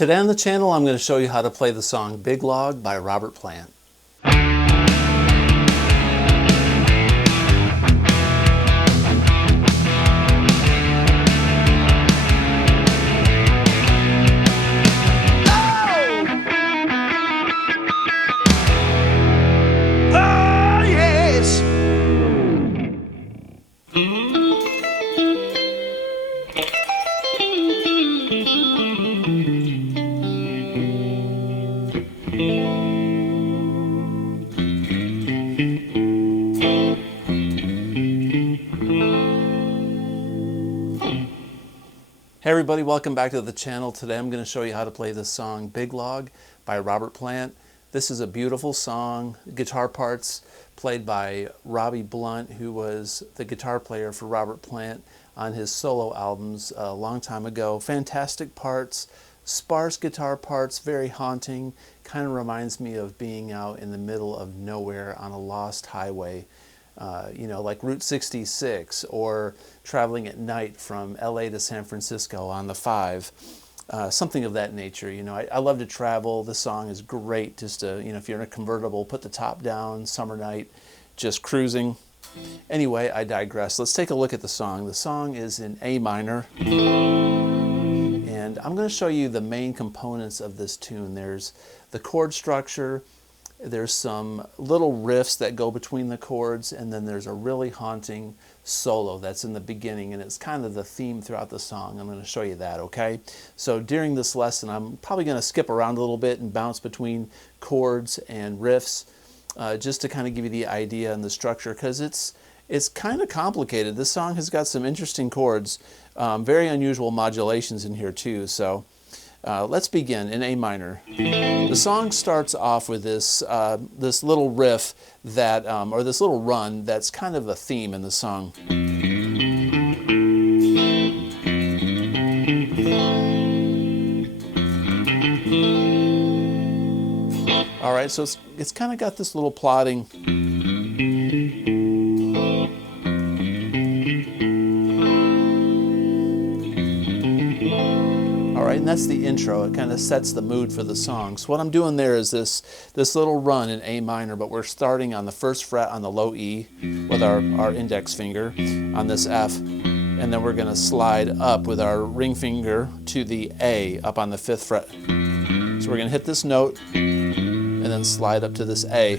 Today on the channel, I'm going to show you how to play the song Big Log by Robert Plant. Hey everybody, welcome back to the channel. Today I'm going to show you how to play the song Big Log by Robert Plant. This is a beautiful song, guitar parts played by Robbie Blunt, who was the guitar player for Robert Plant on his solo albums a long time ago. Fantastic parts, sparse guitar parts, very haunting, kind of reminds me of being out in the middle of nowhere on a lost highway. Like Route 66, or traveling at night from LA to San Francisco on the 5, something of that nature. I love to travel. This song is great just to, if you're in a convertible, put the top down, summer night, just cruising. Anyway, I digress. Let's take a look at the song. The song is in A minor, and I'm going to show you the main components of this tune. There's the chord structure. There's some little riffs that go between the chords, and then there's a really haunting solo that's in the beginning, and it's kind of the theme throughout the song. I'm going to show you that, okay? So during this lesson, I'm probably going to skip around a little bit and bounce between chords and riffs just to kind of give you the idea and the structure, because it's kind of complicated. This song has got some interesting chords, very unusual modulations in here too, so let's begin in A minor. The song starts off with this little riff that, or this little run that's kind of a theme in the song. All right, so it's kind of got this little plodding. And that's the intro. It kind of sets the mood for the song. So what I'm doing there is this little run in A minor, but we're starting on the first fret on the low E with our index finger on this F, and then we're going to slide up with our ring finger to the A up on the 5th fret. So we're going to hit this note and then slide up to this A.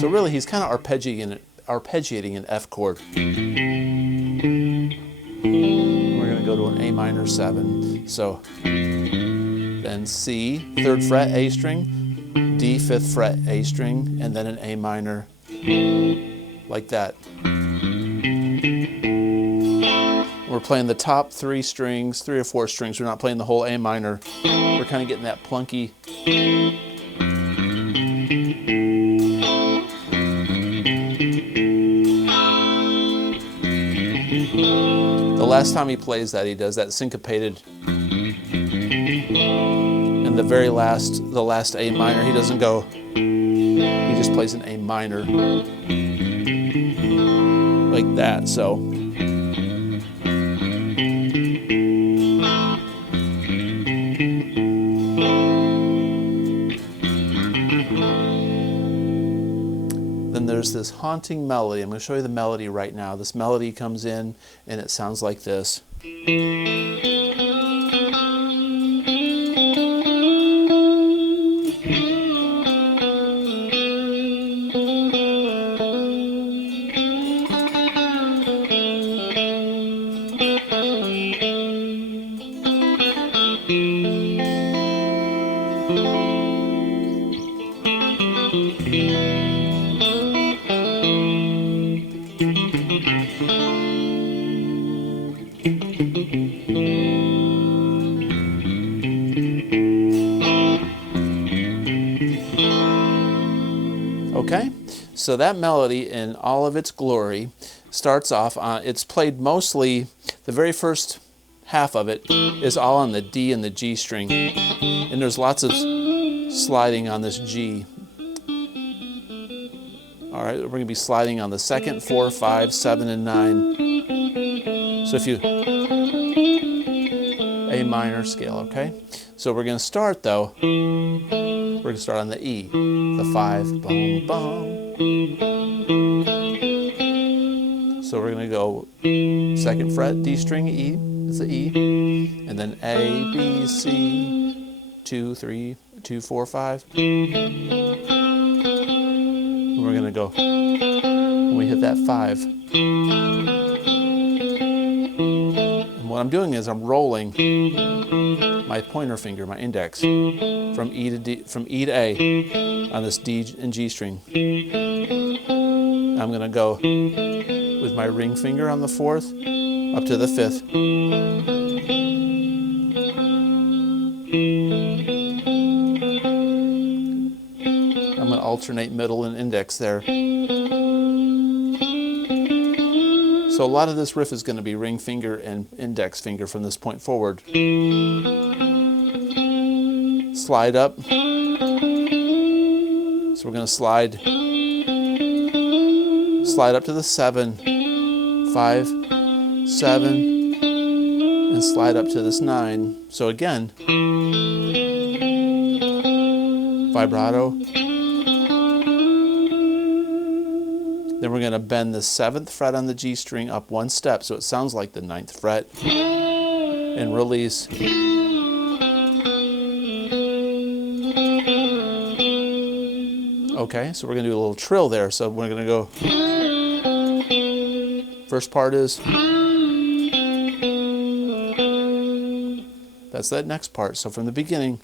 So really he's kind of arpeggiating an F chord. We're going to go to an A minor 7. So then C, 3rd fret, A string, D, 5th fret, A string, and then an A minor, like that. We're playing the top 3 strings, 3 or 4 strings. We're not playing the whole A minor. We're kind of getting that plunky. The last time he plays that, he does that syncopated, and the last A minor, he doesn't go, he just plays an A minor, like that, so. Then there's this haunting melody. I'm going to show you the melody right now. This melody comes in and it sounds like this. Okay, so that melody in all of its glory starts off on, it's played mostly, the very first half of it is all on the D and the G string, and there's lots of sliding on this G. All right, we're going to be sliding on the 2nd, 4, 5, 7, and 9. So if you A minor scale, okay? So we're going to start though, we're going to start on the E, the 5, boom, boom. So we're going to go 2nd fret, D string, E, it's the E, and then A, B, C, 2, 3, 2, 4, 5. And we're going to go, when we hit that 5. And what I'm doing is I'm rolling my pointer finger, my index, from E to D, from E to A on this D and G string. I'm going to go with my ring finger on the 4th up to the 5th. I'm going to alternate middle and index there. So a lot of this riff is going to be ring finger and index finger from this point forward. Slide up. So we're going to slide up to the 7, 5, 7, and slide up to this 9. So again, vibrato. Then we're going to bend the 7th fret on the G string up 1 step so it sounds like the 9th fret, and release. Okay, so we're going to do a little trill there. So we're going to go, first part is, that's that next part. So from the beginning,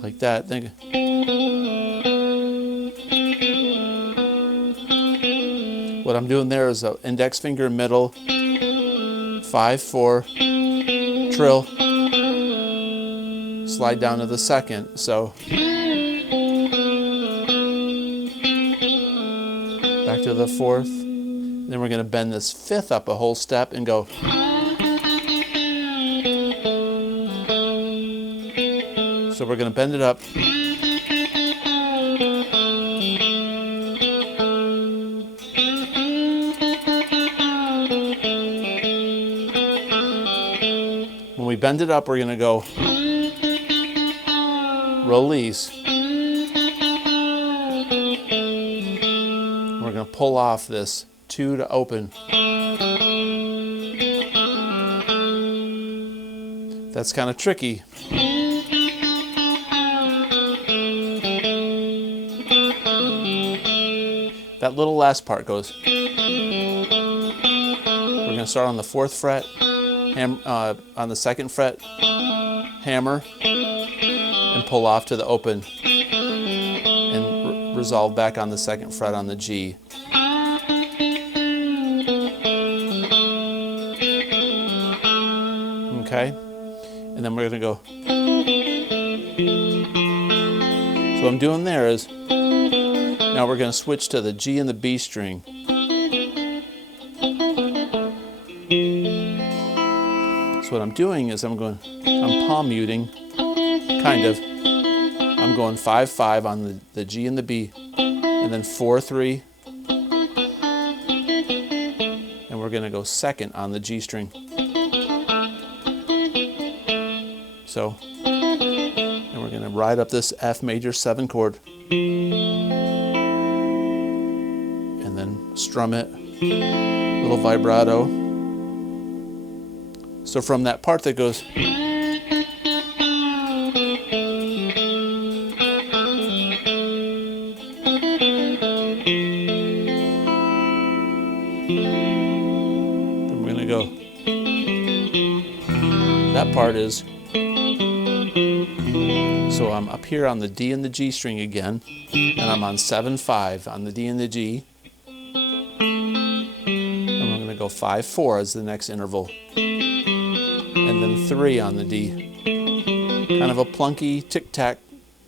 like that. Then what I'm doing there is an index finger middle, 5, 4, trill, slide down to the 2nd. So back to the 4th. Then we're going to bend this 5th up a whole step and go. So we're going to bend it up. When we bend it up, we're going to go release. We're going to pull off this 2 to open. That's kind of tricky. That little last part goes. We're going to start on the 4th fret, on the 2nd fret, hammer, and pull off to the open, and resolve back on the 2nd fret on the G. Okay, and then we're going to go. So what I'm doing there is, now we're going to switch to the G and the B string. So what I'm doing is I'm palm muting, kind of. I'm going 5, 5 on the G and the B, and then 4, 3, and we're going to go 2nd on the G string. So, and we're going to ride up this F major 7 chord. And then strum it, little vibrato. So from that part that goes, then we're going to go, that part is, so I'm up here on the D and the G string again, and I'm on 7, 5 on the D and the G. And I'm going to go 5, 4 as the next interval. And then 3 on the D. Kind of a plunky, tic-tac,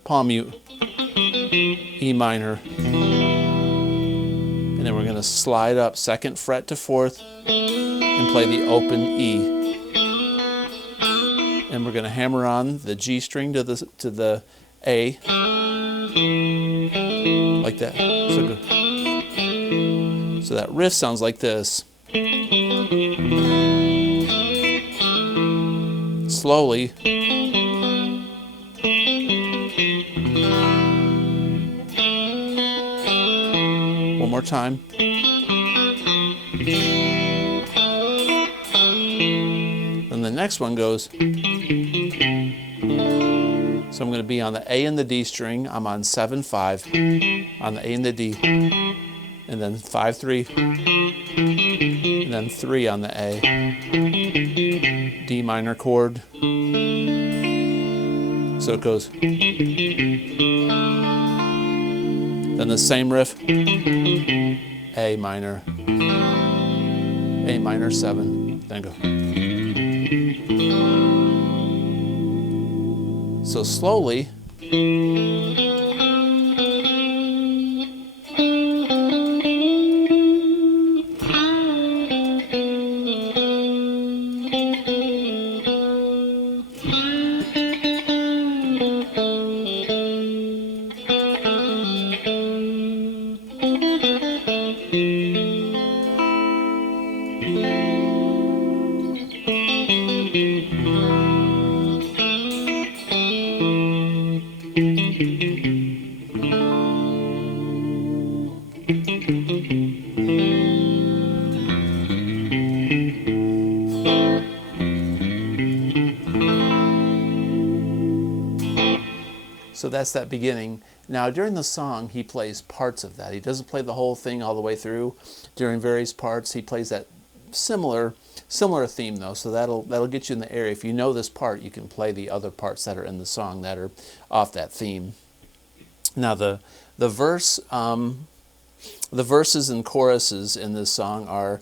palm mute, E minor. And then we're going to slide up 2nd fret to 4th and play the open E. And we're going to hammer on the G string to the A. like that. So that riff sounds like this. Slowly. One more time. Then the next one goes. So I'm going to be on the A and the D string. I'm on 7/5 on the A and the D, and then 5/3, and then 3 on the A, D minor chord. So it goes. Then the same riff, A minor 7, then go. So slowly. So that's that beginning. Now during the song, he plays parts of that. He doesn't play the whole thing all the way through. During various parts, he plays that similar theme though. So that'll get you in the area. If you know this part, you can play the other parts that are in the song that are off that theme. Now the verses and choruses in this song are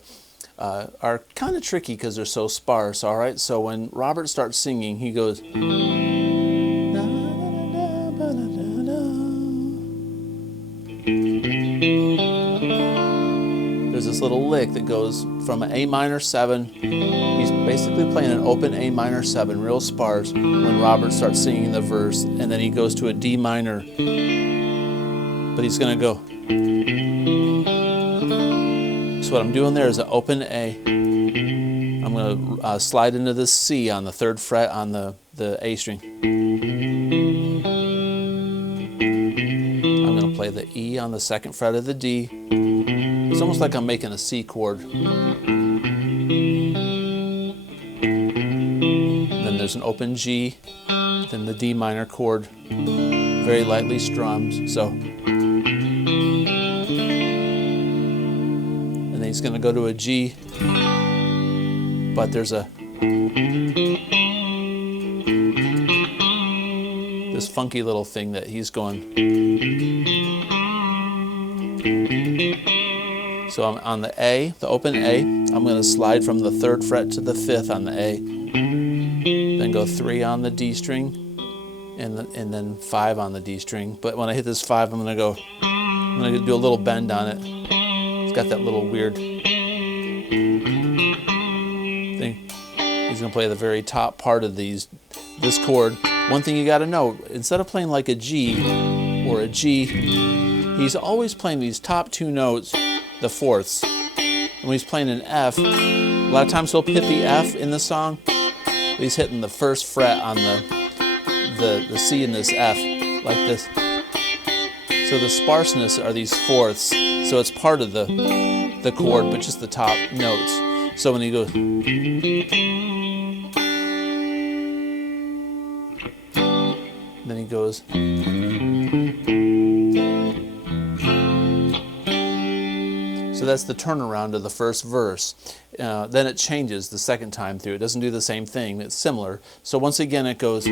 kind of tricky because they're so sparse. All right. So when Robert starts singing, he goes. There's this little lick that goes from an A minor 7. He's basically playing an open A minor 7, real sparse, when Robert starts singing the verse, and then he goes to a D minor. But he's going to go. So what I'm doing there is an open A. I'm going to slide into this C on the 3rd fret on the A string. I'm going to play the E on the 2nd fret of the D. It's almost like I'm making a C chord. Then there's an open G, then the D minor chord, very lightly strummed. So, and then he's going to go to a G, but there's this funky little thing that he's going. So I'm on the A, the open A. I'm going to slide from the 3rd fret to the 5th on the A. Then go 3 on the D string, and then 5 on the D string. But when I hit this 5, I'm going to do a little bend on it. It's got that little weird thing. He's going to play the very top part of this chord. One thing you got to know, instead of playing like a G or a G, he's always playing these top 2 notes, the fourths. And when he's playing an F, a lot of times he'll hit the F in the song, but he's hitting the 1st fret on the C in this F, like this. So the sparseness are these fourths, so it's part of the chord, but just the top notes. So when he goes, then he goes. So that's the turnaround of the first verse. Then it changes the second time through. It doesn't do the same thing. It's similar. So once again it goes.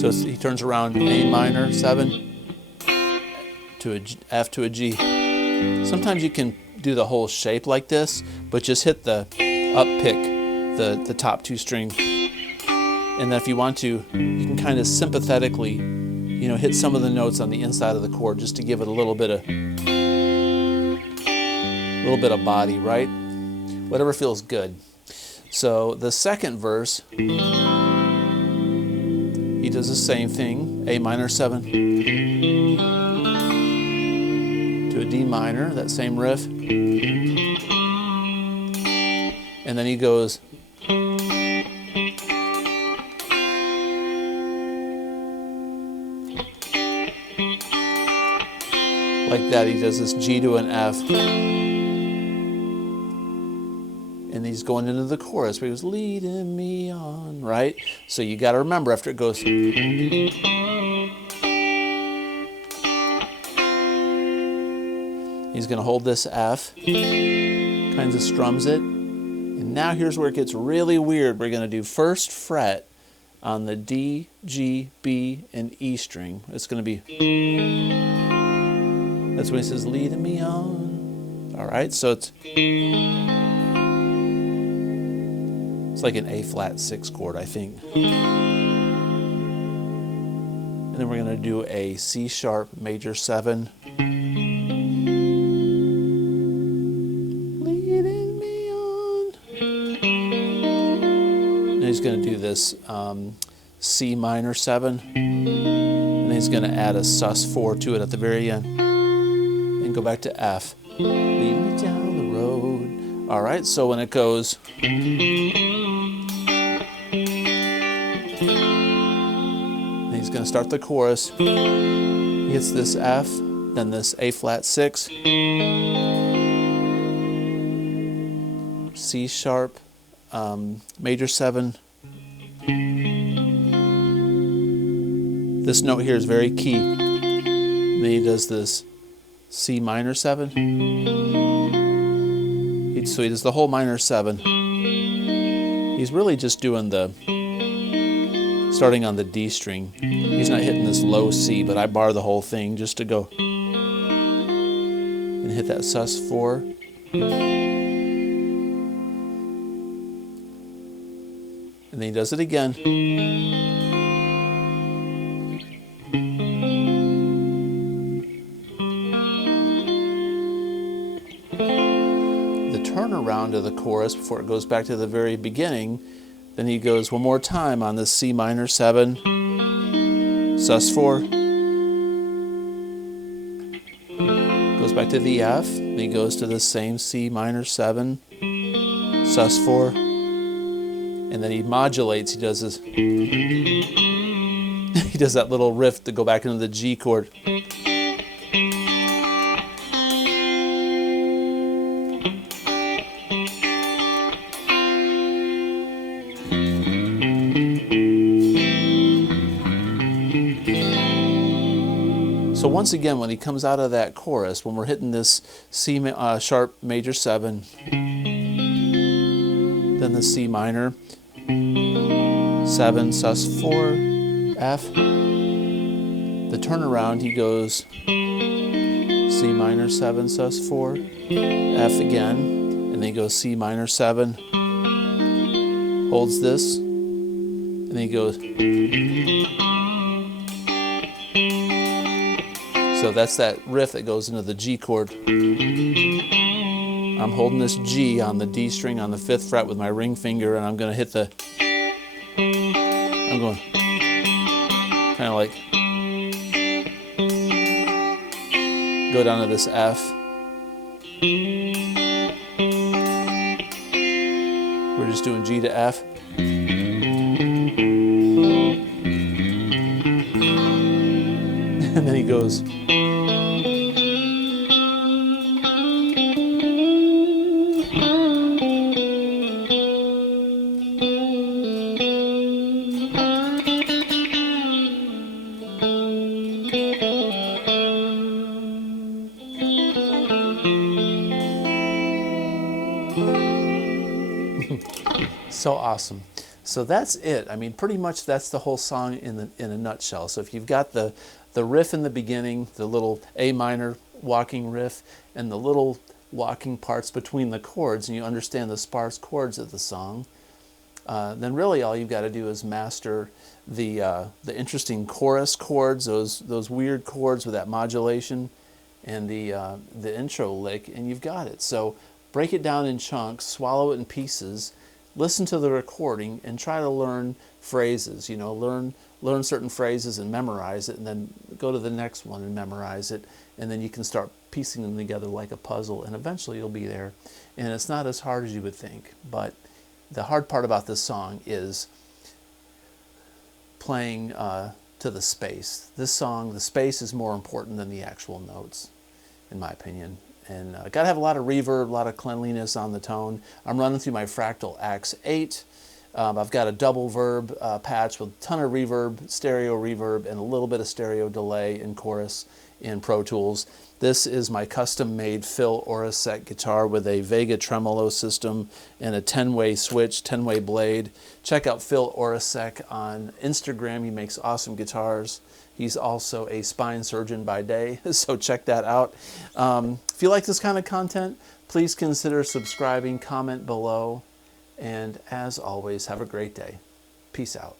So he turns around A minor 7 to a G, F to a G. Sometimes you can do the whole shape like this, but just hit the up pick, the top 2 strings. And then if you want to, you can kind of sympathetically, hit some of the notes on the inside of the chord just to give it a little bit of body, right? Whatever feels good. So the second verse, he does the same thing, A minor 7 to a D minor, that same riff. And then he goes like that. He does this G to an F. And he's going into the chorus where he goes, leading me on, right? So you got to remember after it goes, he's going to hold this F, kind of strums it. And now here's where it gets really weird. We're going to do first fret on the D, G, B, and E string. It's going to be, that's when he says, leading me on. All right, so it's like an A flat 6 chord, I think. And then we're going to do a C sharp major 7. Leading me on. And he's going to do this C minor 7. And he's going to add a sus4 to it at the very end. And go back to F. Lead me down the road. All right, so when it goes, he's going to start the chorus. He hits this F, then this A flat 6, C sharp, major 7. This note here is very key. Then he does this C minor 7. So he does the whole minor 7. He's really just doing starting on the D string. He's not hitting this low C, but I bar the whole thing just to go and hit that sus4. And then he does it again. The turnaround of the chorus before it goes back to the very beginning, then he goes one more time on this C minor 7, sus4, goes back to the F, then he goes to the same C minor 7, sus4, and then he modulates. He does this, he does that little riff to go back into the G chord. So once again, when he comes out of that chorus, when we're hitting this C sharp major 7, then the C minor 7 sus4 F, the turnaround he goes C minor 7 sus4 F again, and then he goes C minor 7, holds this, and then he goes. So that's that riff that goes into the G chord. I'm holding this G on the D string on the 5th fret with my ring finger, and I'm going to hit the, I'm going kind of like go down to this F. We're just doing G to F. And then he goes. So awesome. So that's it. I mean, pretty much that's the whole song in a nutshell. So if you've got the riff in the beginning, the little A minor walking riff, and the little walking parts between the chords, and you understand the sparse chords of the song, then really all you've got to do is master the interesting chorus chords, those weird chords with that modulation, and the intro lick, and you've got it. So break it down in chunks, swallow it in pieces, listen to the recording, and try to learn phrases. You know, learn certain phrases and memorize it, and then go to the next one and memorize it, and then you can start piecing them together like a puzzle, and eventually you'll be there. And it's not as hard as you would think, but the hard part about this song is playing to the space. This song, the space is more important than the actual notes, in my opinion. And got to have a lot of reverb, a lot of cleanliness on the tone. I'm running through my Fractal X8. I've got a double verb patch with a ton of reverb, stereo reverb, and a little bit of stereo delay in chorus in Pro Tools. This is my custom-made Phil Orisek guitar with a Vega tremolo system and a 10-way switch, 10-way blade. Check out Phil Orisek on Instagram. He makes awesome guitars. He's also a spine surgeon by day, so check that out. If you like this kind of content, please consider subscribing, comment below, and as always, have a great day. Peace out.